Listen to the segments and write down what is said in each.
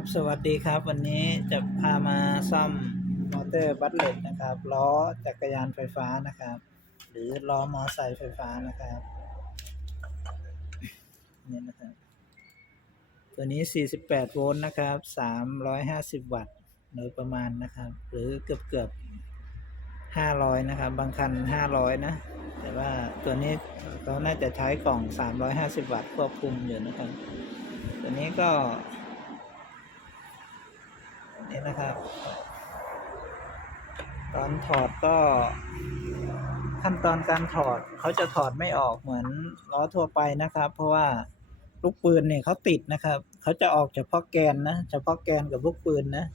ครับสวัสดีครับ วันนี้จะพามาซ่อมมอเตอร์บัตเล็ตนะครับล้อจักรยานไฟฟ้านะครับ หรือล้อมอไซค์ไฟฟ้านะครับนี่นะครับตัวนี้ 48 โวลต์นะครับ 350 วัตต์โดยประมาณนะครับ หรือเกือบเกือบ500 นะครับ บางคัน 500 นะ แต่ว่าตัวนี้เขาน่าจะใช้กล่อง 350 วัตต์ควบคุมอยู่นะครับ ตัวนี้ก็ นี่นะครับ ตอนถอดก็ ขั้นตอนการถอดเขาจะถอดไม่ออกเหมือนล้อทั่วไปนะครับ เพราะว่าลูกปืนเนี่ยเขาติดนะครับ เขาจะออกเฉพาะแกนนะ เฉพาะแกนกับลูกปืนนะ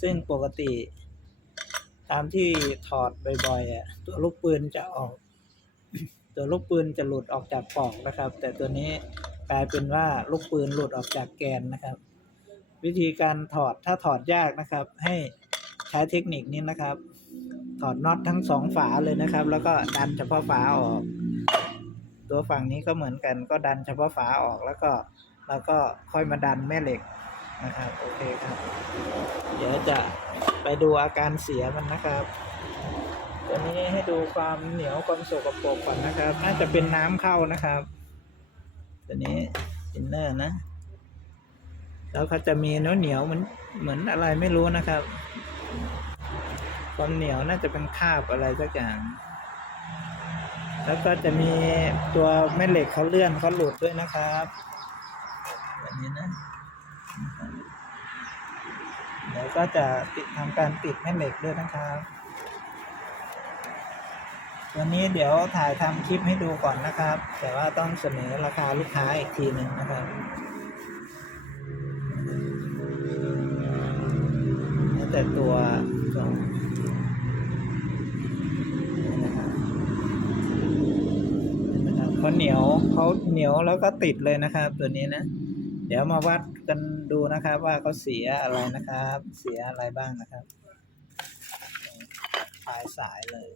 ซึ่งปกติ ตามที่ถอดบ่อยๆอะตัวลูกปืนจะออก ตัวลูกปืนจะหลุดออกจากปลอกนะครับ แต่ตัวนี้กลายเป็นว่าลูกปืนหลุดออกจากแกนนะครับ วิธีการถอดถ้าถอดยากนะครับ ให้ใช้เทคนิคนี้นะครับ ถอดน็อตทั้งสองฝาเลยนะครับ แล้วก็ดันเฉพาะฝาออก ตัวฝั่งนี้ก็เหมือนกัน ก็ดันเฉพาะฝาออกแล้วก็แล้วก็ค่อยมาดันแม่เหล็กนะครับโอเคครับ เดี๋ยวจะไปดูอาการเสียมันนะครับตัวนี้ให้ดูความเหนียวความสกปรกก่อนนะครับ น่าจะเป็นน้ำเข้านะครับ ตัวนี้อินเนอร์นะ แล้วเขาจะมีเนื้อเหนียวเหมือนเหมือนอะไรไม่รู้นะครับ ความเหนียวน่าจะเป็นคาบอะไรสักอย่าง แล้วก็จะมีตัวแม่เหล็กเขาเลื่อนเขาหลุดด้วยนะครับแบบนี้นะเดี๋ยวก็จะติดทำการติดแม่เหล็กด้วยนะครับวันนี้เดี๋ยวถ่ายทำคลิปให้ดูก่อนนะครับ แต่ว่าต้องเสนอราคาลูกค้าอีกทีหนึ่งนะครับ แต่ตัวตัวนะครับเห็นไหมครับเขาเหนียวเขาเหนียวแล้วก็ติดเลยนะครับ ตัวนี้นะ เดี๋ยวมาวัดกันดูนะครับ ว่าเขาเสียอะไรนะครับ เสียอะไรบ้างนะครับปลายสายเลย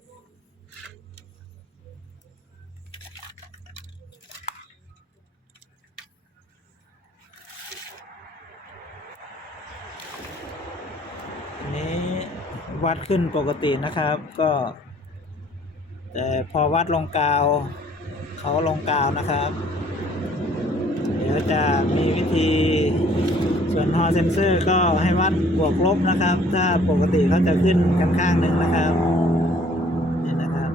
อันนี้ วัดขึ้นปกตินะครับ ก็ แต่พอวัดลงกาวเขาลงกาวนะครับ เดี๋ยวจะมีวิธีส่วนฮอเซนเซอร์ก็ให้วัดบวกลบนะครับ ถ้าปกติเขาจะขึ้นกันข้างหนึ่งนะครับนี่นะครับ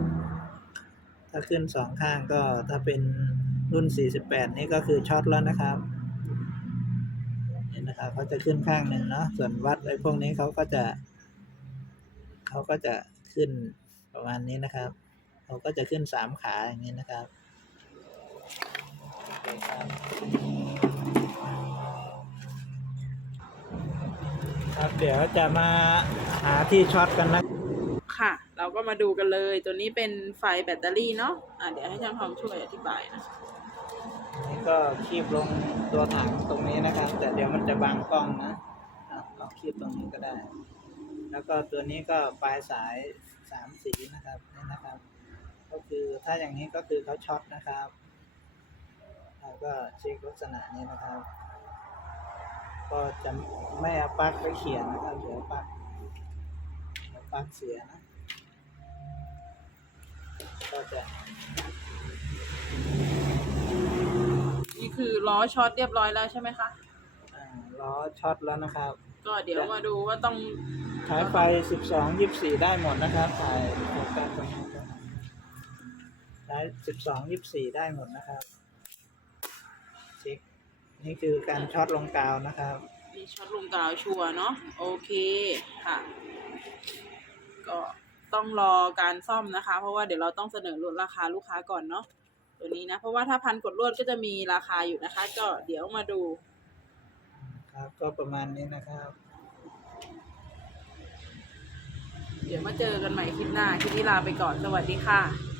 ถ้าขึ้นสองข้างก็ถ้าเป็นรุ่น 48 นี่ก็คือช็อตแล้วนะครับนี่นะครับเขาจะขึ้นข้างหนึ่งเนาะส่วนวัดไอ้พวกนี้เขาก็จะ เขาก็จะขึ้นประมาณนี้นะครับ เขาก็จะขึ้นสามขาอย่างนี้นะครับโอเคครับครับเดี๋ยวจะมาหาที่ช็อตกันนะ ค่ะ เราก็มาดูกันเลย ตัวนี้เป็นไฟแบตเตอรี่เนาะอะเดี๋ยวให้ช่างทอมช่วยอธิบายนะนี่ก็คีบลงตัวถังตรงนี้นะครับ แต่เดี๋ยวมันจะบังกล้องนะอะเอาคีบตรงนี้ก็ได้ แล้วก็ตัวนี้ก็ปลายสายสามสีนะครับนี่นะครับ ก็คือถ้าอย่างนี้ก็คือเขาช็อตนะครับเราก็เช็คลักษณะนี้นะครับ ก็จะไม่เอาปลั๊กไปเขียนนะครับเดี๋ยวปลั๊กเดี๋ยวปลั๊กเสียนะ ก็จะนี่คือล้อช็อตเรียบร้อยแล้วใช่ไหมคะอ่าล้อช็อตแล้วนะครับ ก็เดี๋ยวมาดูว่าต้อง ใช้ไฟ 12 24 ได้หมดนะครับถ่ายโฟกัสตรงนี้ครับใช้12 24 ได้หมดนะครับเช็คนี่คือการช็อตลงกาวนะครับมีช็อตลงกาวชัวร์เนาะโอเคค่ะ ก็ต้องรอการซ่อมนะคะ เพราะว่าเดี๋ยวเราต้องเสนอลดราคาลูกค้าก่อนเนาะตัวนี้นะ เพราะว่าถ้าพันกดลวดก็จะมีราคาอยู่นะคะ ก็เดี๋ยวมาดู ครับก็ประมาณนี้นะครับ เดี๋ยวมาเจอกันใหม่คลิปหน้าคลิปนี้ลาไปก่อนสวัสดีค่ะ